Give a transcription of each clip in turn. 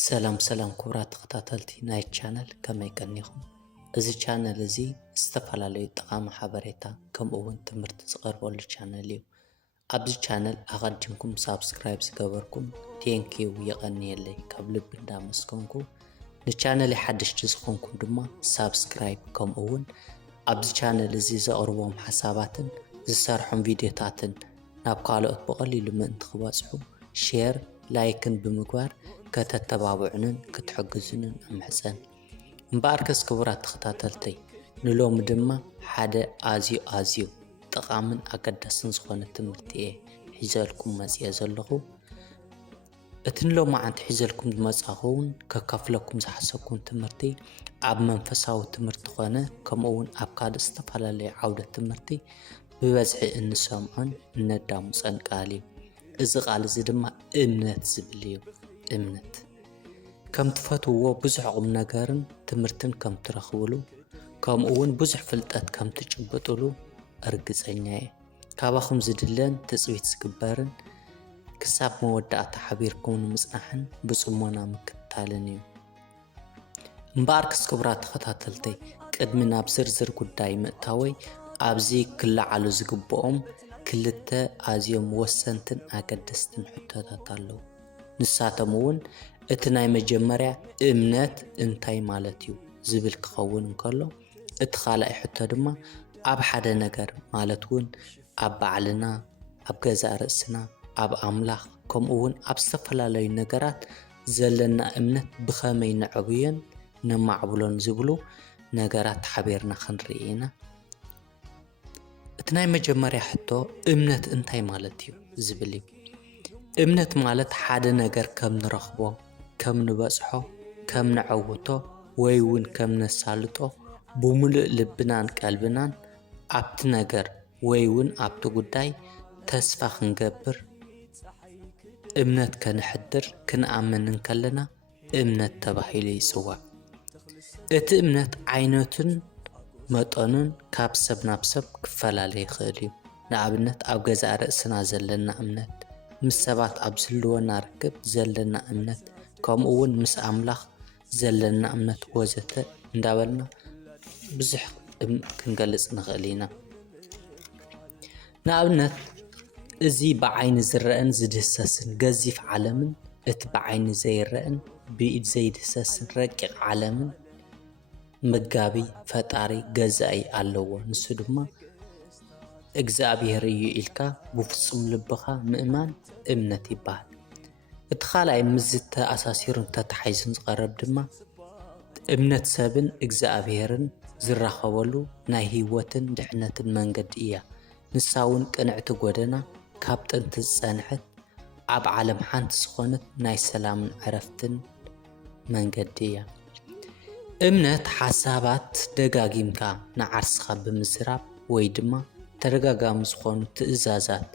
ሰላም ክብራት ተኸታተልቲ ናይ ቻነል ከመይ ቀኒኹም እዚ ቻነል እዚ ዝተፈላለዩ ጠቃሚ ሓበሬታ ከምኡውን ትምህርቲ ዝቐርበሉ ቻነል እዩ። ኣብዚ ቻነል ኣቐዲምኩም ሳብስክራይብ ዝገበርኩም ቴንኪው የቐኒየለይ ካብ ልቢ እንዳመስገንኩ ንቻነል ሓድሽቲ ዝኾንኩም ድማ ሳብስክራይብ ከምኡውን ኣብዚ ቻነል እዚ ዘቕርቦም ሓሳባትን ዝሰርሖም ቪድዮታትን ናብ ካልኦት በቐሊሉ ምእንቲ ክበፅሑ ሼር ላይክን ብምግባር ከተተባብዑንን ክትሕግዙንን ኣምሕፀን እምበኣርከስ ክቡራት ተኸታተልተይ ንሎሚ ድማ ሓደ ኣዝዩ ጠቃምን ኣገዳስን ዝኾነ ትምህርቲ እየ ሒዘልኩም መፅየ ዘለኹ። እቲ ሎማዓንቲ ሒዘልኩም ዝመፃኹውን ከካፍለኩም ዝሓሰብኩም ትምህርቲ ኣብ መንፈሳዊ ትምህርቲ ኮነ ከምኡውን ኣብ ካልእ ዝተፈላለዩ ዓውደ ትምህርቲ ብበዝሒ እንሰምዖን እነዳምፆን ቃል እዩ። እዚ ቃል እዚ ድማ እምነት ዝብል እዩ። እምነት ከም ትፈትውዎ ብዙሕ ቁም ነገርን ትምህርትን ከም ትረኽብሉ ከምኡውን ብዙሕ ፍልጠት ከም ትጭብጥሉ እርግፀኛ እየ። ካባኹም ዝድለን ትፅቢት ዝግበርን ክሳብ መወዳእታ ሓቢርኩም ንምፅናሕን ብፅሞና ምክትታልን እዩ። እምበኣርክስ ክቡራት ተኸታተልተይ ቅድሚ ናብ ዝርዝር ጉዳይ ምእታወይ ኣብዚ ክለዓሉ ዝግብኦም ክልተ ኣዝዮም ወሰንትን ኣገደስትን ሕቶታት ኣለዉ። ንሳቶም እውን እቲ ናይ መጀመርያ እምነት እንታይ ማለት እዩ ዝብል ክኸውን እንከሎ እቲ ካልኣይ ሕቶ ድማ ኣብ ሓደ ነገር ማለት እውን ኣብ ባዕልና ኣብ ገዛ ርእስና ኣብ ኣምላኽ ከምኡውን ኣብ ዝተፈላለዩ ነገራት ዘለና እምነት ብኸመይ ነዕብዮን ነማዕብሎን ዝብሉ ነገራት ሓቢርና ክንርኢ ኢና። እቲ ናይ መጀመርያ ሕቶ እምነት እንታይ ማለት እዩ ዝብል እዩ። እምነት ማለት ሓደ ነገር ከም ንረኽቦ ከም ንበፅሖ ከም ንዕውቶ ወይ እውን ከም ነሳልጦ ብሙሉእ ልብናን ቀልብናን ኣብቲ ነገር ወይ እውን ኣብቲ ጉዳይ ተስፋ ክንገብር እምነት ከንሕድር ክንኣምን ከለና እምነት ተባሂሉ ይፅዋዕ። እቲ እምነት ዓይነቱን መጠኑን ካብ ሰብ ናብ ሰብ ክፈላለ ይኽእል እዩ። ንኣብነት ኣብ ገዛ ርእስና ዘለና እምነት ምስ ሰባት ኣብ ዝህልወና ርክብ ዘለና እምነት ከምኡውን ምስ ኣምላኽ ዘለና እምነት ወዘተ እንዳበልና ብዙሕ ክንገልጽ ንኽእል ኢና። ንኣብነት እዚ ብዓይኒ ዝረአን ዝድህሰስን ገዚፍ ዓለምን እቲ ብዓይኒ ዘይረአን ብኢድ ዘይድህሰስን ረቂቕ ዓለምን መጋቢ ፈጣሪ ገዛኢ ኣለዎ። ንሱ ድማ እግዚኣብሔር እዩ ኢልካ ብፍጹም ልብኻ ምእማን እምነት ይበሃል። እቲ ካልኣይ ምስ ተኣሳሲሩን ተተሓሒዙን ዝቐረብ ድማ እምነት ሰብን እግዚኣብሔርን ዝራኸበሉ ናይ ህይወትን ድሕነትን መንገዲ እያ። ንሳ እውን ቅንዕቲ ጎደና ካብ ጥንቲ ዝፀንሐት ኣብ ዓለም ሓንቲ ዝኾነት ናይ ሰላምን ዕረፍትን መንገዲ እያ። እምነት ሓሳባት ደጋጊምካ ንዓርስኻ ብምዝራብ ወይ ድማ ተደጋጋሚ ዝኾኑ ትእዛዛት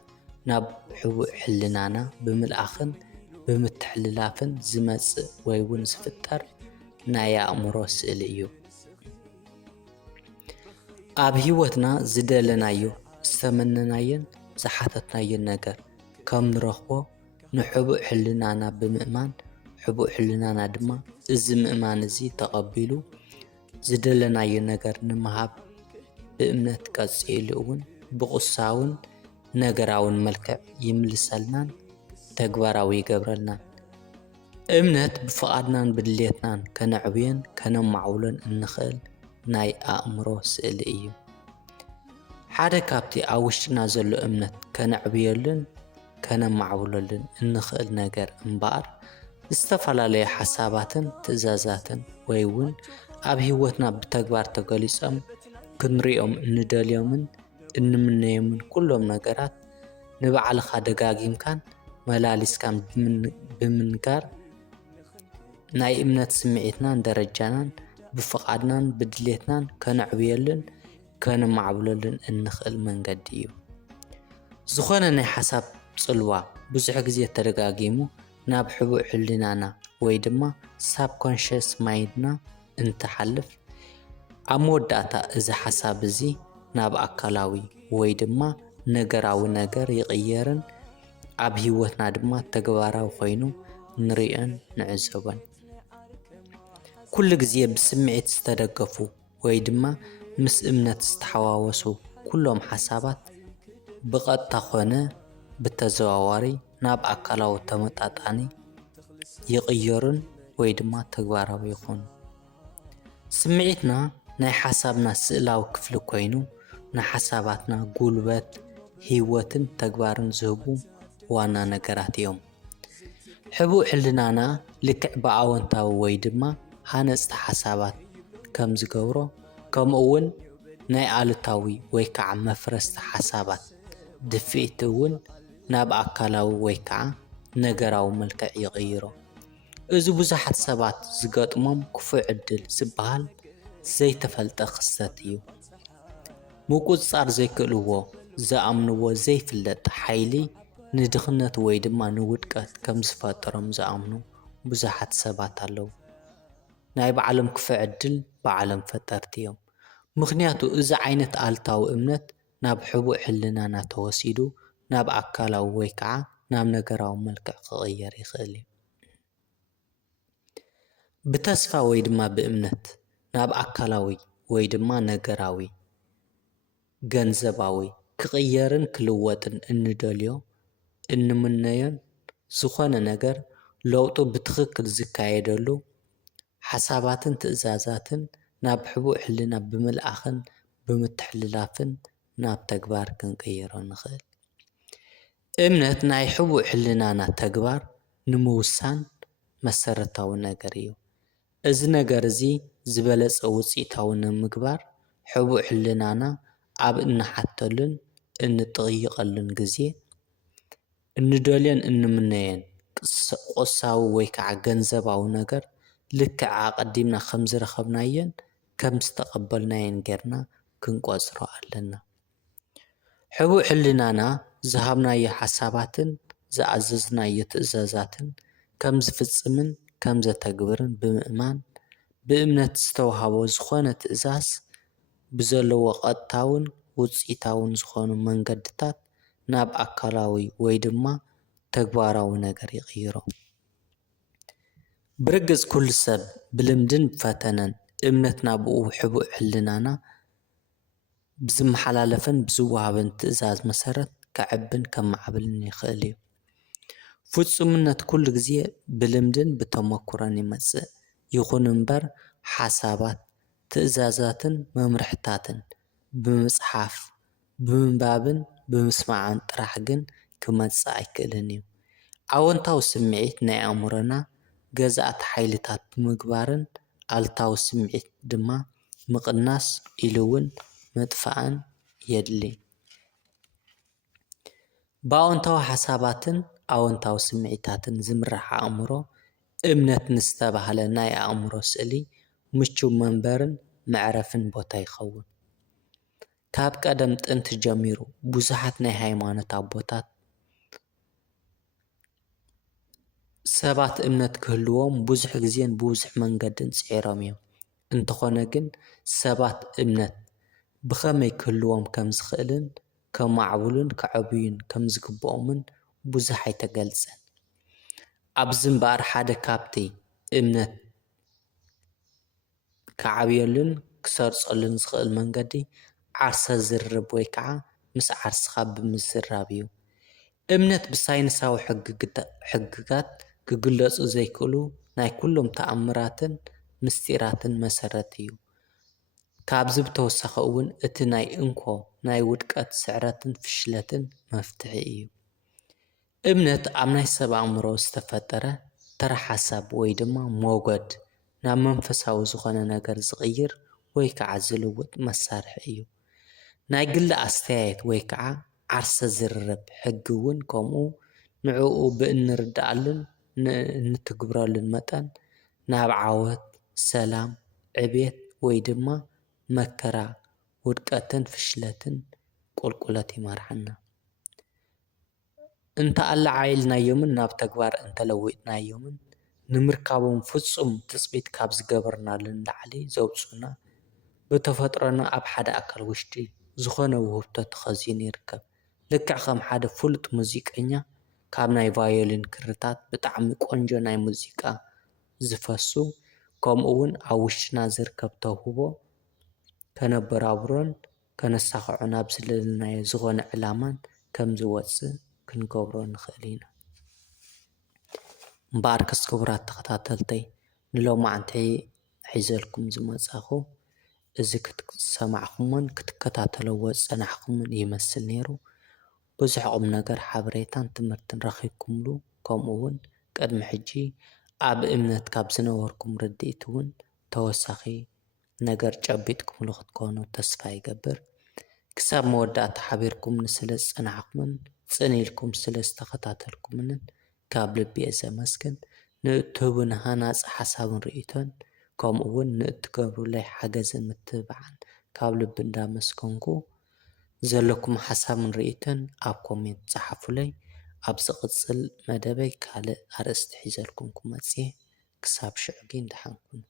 ናብ ሕቡእ ሕልናና ብምልኣኽን ብምትሕልላፍን ዝመፅእ ወይ እውን ዝፍጠር ናይ ኣእምሮ ስእሊ እዩ። ኣብ ህይወትና ዝደለናዮ ዝተመነናየን ዝሓተትናየን ነገር ከም ንረኽቦ ንሕቡእ ሕልናና ብምእማን ሕቡእ ሕልናና ድማ እዚ ምእማን እዚ ተቐቢሉ ዝደለናዮ ነገር ንምሃብ ብእምነት ቀፂሉ እውን ብቁሳውን ነገራውን መልክዕ ይምልሰልናን ተግባራዊ ይገብረልናን። እምነት ብፍቓድናን ብድሌትናን ከነዕብዮን ከነማዕብሎን እንኽእል ናይ ኣእምሮ ስእሊ እዩ። ሓደ ካብቲ ኣብ ውሽጥና ዘሎ እምነት ከነዕብየሉን ከነማዕብሎልን እንኽእል ነገር እምበኣር ዝተፈላለዩ ሓሳባትን ትእዛዛትን ወይ እውን ኣብ ህይወትና ብተግባር ተገሊፆም ክንሪኦም እንደልዮምን እንምነዮምን ኩሎም ነገራት ንባዕልኻ ደጋጊምካን መላሊስካን ብምንጋር ናይ እምነት ስምዒትናን ደረጃናን ብፍቓድናን ብድሌትናን ከነዕብየሉን ከነማዕብሎልን እንኽእል መንገዲ እዩ። ዝኾነ ናይ ሓሳብ ፅልዋ ብዙሕ ግዜ ተደጋጊሙ ናብ ሕቡእ ሕሊናና ወይ ድማ ሳብ ኮንሽስ ማይንድና እንትሓልፍ ኣብ መወዳእታ እዚ ሓሳብ እዚ ናብ ኣካላዊ ወይ ድማ ነገራዊ ነገር ይቕየርን ኣብ ህይወትና ድማ ተግባራዊ ኮይኑ نريئن نعزبن كل ግዜ بسمعت ዝተደገፉ ወይ ድማ ምስ እምነት ዝተሓዋወሱ ኩሎም ሓሳባት ብቐጥታ ኾነ ብተዘዋዋሪ ናብ ኣካላዊ ተመጣጣኒ ይቕየሩን ወይ ድማ ተግባራዊ ይኾኑ። ስምዒትና ናይ ሓሳብና ስእላዊ ክፍሊ ኮይኑ ንሓሳባትና ጉልበት ህይወትን ተግባርን ዝህቡ ዋና ነገራት እዮም። ሕቡእ ሕልናና ልክዕ ብኣወንታዊ ወይ ድማ ሃነፅቲ ሓሳባት ከም ዝገብሮ ከምኡውን ናይ ኣሉታዊ ወይ ከዓ መፍረስቲ ሓሳባት ድፍኢት እውን ናብ ኣካላዊ ወይ ከዓ ነገራዊ መልክዕ ይቕይሮ። እዚ ብዙሓት ሰባት ዝገጥሞም ክፉዕ ዕድል ዝበሃል ዘይተፈልጠ ክስተት እዩ። ምቁፅፃር ዘይክእልዎ ዝኣምንዎ ዘይፍለጥ ሓይሊ ንድኽነት ወይ ድማ ንውድቀት ከም ዝፈጥሮም ዝኣምኑ ብዙሓት ሰባት ኣለዉ። ናይ ባዕሎም ክፉዕ ዕድል ባዕሎም ፈጠርቲ እዮም። ምክንያቱ እዚ ዓይነት ኣልታዊ እምነት ናብ ሕቡእ ሕልናና ተወሲዱ ናብ ኣካላዊ ወይ ከዓ ናብ ነገራዊ መልክዕ ክቕየር ይኽእል እዩ። ብተስፋ ወይ ድማ ብእምነት ናብ ኣካላዊ ወይ ድማ ነገራዊ ገንዘባዊ ክቕየርን ክልወጥን እንደልዮ እንምነዮን ዝኾነ ነገር ለውጡ ብትኽክል ዝካየደሉ ሓሳባትን ትእዛዛትን ናብ ሕቡእ ሕልና ብምልኣኽን ብምትሕልላፍን ናብ ተግባር ክንቅይሮ ንኽእል። እምነት ናይ ሕቡእ ሕልናና ተግባር ንምውሳን መሰረታዊ ነገር እዩ። እዚ ነገር እዚ ዝበለፀ ውፅኢታዊ ንምግባር ሕቡእ ሕልናና ኣብ እንሓተሉን እንጥይቐሉን ግዜ እንደልዮን እንምነየን ቁሳዊ ወይ ከዓ ገንዘባዊ ነገር ልክዕ ኣቐዲምና ከም ዝረኸብናየን ከም ዝተቐበልናየን ጌርና ክንቆፅሮ ኣለና። ሕቡእ ሕልናና ዝሃብናዮ ሓሳባትን ዝኣዘዝናዮ ትእዛዛትን ከም ዝፍፅምን ከም ዘተግብርን ብምእማን ብእምነት ዝተዋህቦ ዝኾነ ትእዛዝ ብዘለዎ ቀጥታውን ውፅኢታውን ዝኾኑ መንገድታት ናብ ኣካላዊ ወይ ድማ ተግባራዊ ነገር ይቕይሮ። ብርግፅ ኩሉ ሰብ ብልምድን ፈተነን እምነት ናብኡ ሕቡእ ሕልናና ብዝመሓላለፈን ብዝወሃበን ትእዛዝ መሰረት ከዕብን ከማዕብልን ይኽእል እዩ። ፍጹምነት ኩሉ ግዜ ብልምድን ብተመኩሮን ይመጽእ። ይኹን እምበር ሓሳባት ትእዛዛትን መምርሕታትን ብምጽሓፍ ብምንባብን ብምስማዕን ጥራሕ ግን ክመጽእ ኣይክእልን እዩ። ኣወንታዊ ስምዒት ናይ ኣእምሮና ገዛእቲ ሓይልታት ብምግባርን ኣልታዊ ስምዒት ድማ ምቕናስ ኢሉ እውን መጥፋእን የድሊ። ብኣወንታዊ ሓሳባትን ኣወንታዊ ስምዒታትን ዝምራሕ ኣእምሮ እምነት ንዝተባህለ ናይ ኣእምሮ ስእሊ ምቹው መንበርን መዕረፍን ቦታ ይኸውን። ካብ ቀደም ጥንቲ ጀሚሩ ብዙሓት ናይ ሃይማኖት ኣቦታት ሰባት እምነት ክህልዎም ብዙሕ ግዜን ብብዙሕ መንገድን ፅዒሮም እዮም። እንተኾነ ግን ሰባት እምነት ብኸመይ ክህልዎም ከም ዝኽእልን ከማዕብሉን ከዕብዩን ከም ዝግብኦምን ብዙሕ ኣይተገልፀን። ኣብዚ እምበር ሓደ ካብቲ እምነት ክዓብየሉን ክሰርፀሉን ዝኽእል መንገዲ ዓርሰ ዝርርብ ወይ ከዓ ምስ ዓርስኻ ብምዝራብ እዩ። እምነት ብሳይንሳዊ ሕግጋት ክግለፁ ዘይክእሉ ናይ ኩሎም ተኣምራትን ምስጢራትን መሰረት እዩ። ካብዚ ብተወሳኺ እውን እቲ ናይ እንኮ ናይ ውድቀት ስዕረትን ፍሽለትን መፍትሒ እዩ። እምነት ኣብ ናይ ሰብ ኣእምሮ ዝተፈጠረ ተራ ሓሳብ ወይ ድማ ሞገድ ናብ መንፈሳዊ ዝኾነ ነገር ዝቕይር ወይ ከዓ ዝልውጥ መሳርሒ እዩ። ናይ ግሊ ኣስተያየት ወይ ከዓ ዓርሰ ዝርርብ ሕጊ እውን ከምኡ ንዕኡ ብእንርዳእሉን እንትግብረሉን መጠን ናብ ዓወት፣ ሰላም፣ ዕቤት ወይ ድማ መከራ፣ ውድቀትን ፍሽለትን ቁልቁለት ይመርሐና። እንተኣላዓይልናዮምን ናብ ተግባር እንተለዊጥናዮምን ንምርካቦም ፍጹም ትፅቢት ካብ ዝገበርናሉን ላዕሊ ዘውፅኡና ብተፈጥሮና ኣብ ሓደ ኣካል ውሽጢ ዝኾነ ውህብቶ ተኸዚኑ ይርከብ። ልክዕ ከም ሓደ ፍሉጥ ሙዚቀኛ ካብ ናይ ቫዮሊን ክርታት ብጣዕሚ ቆንጆ ናይ ሙዚቃ ዝፈሱ ከምኡ እውን ኣብ ውሽጥና ዝርከብ ተውህቦ ከነበራብሮን ከነሳኽዖን ናብ ዝደለናዮ ዝኾነ ዕላማን ከም ዝወፅእ ክንገብሮ ንኽእል ኢና። እምበኣር ከስ ክቡራት ተኸታተልተይ ንሎማዓንቲ ሒዘልኩም ዝመጻኹ እዚ ክትሰማዕኹሞን ክትከታተለዎ ዝጸናሕኩምን ይመስል ነይሩ። ብዙሕ ቁም ነገር ሓበሬታን ትምህርትን ረኺብኩምሉ ከምኡ እውን ቅድሚ ሕጂ ኣብ እምነት ካብ ዝነበርኩም ርድኢት እውን ተወሳኺ ነገር ጨቢጥኩምሉ ክትኮኑ ተስፋ ይገብር። ክሳብ መወዳእታ ሓቢርኩም ስለ ዝጸናሕኩምን ጽን ኢልኩም ስለ ዝተኸታተልኩምንን ካብ ልቢ እየ ዘመስግን። ንእትህቡና ሃናፂ ሓሳብን ርእቶን ከምኡ እውን ንእትገብሩለይ ሓገዝን ምትብባዕን ካብ ልቢ እንዳመስገንኩ ዘለኩም ሓሳብን ርእቶን ኣብ ኮሜንት ጻሓፉለይ። ኣብ ዝቕጽል መደበይ ካልእ ኣርእስቲ ሒዘልኩም ክመጽእ ክሳብ ሽዑ ግን ደሓን ኩኑ።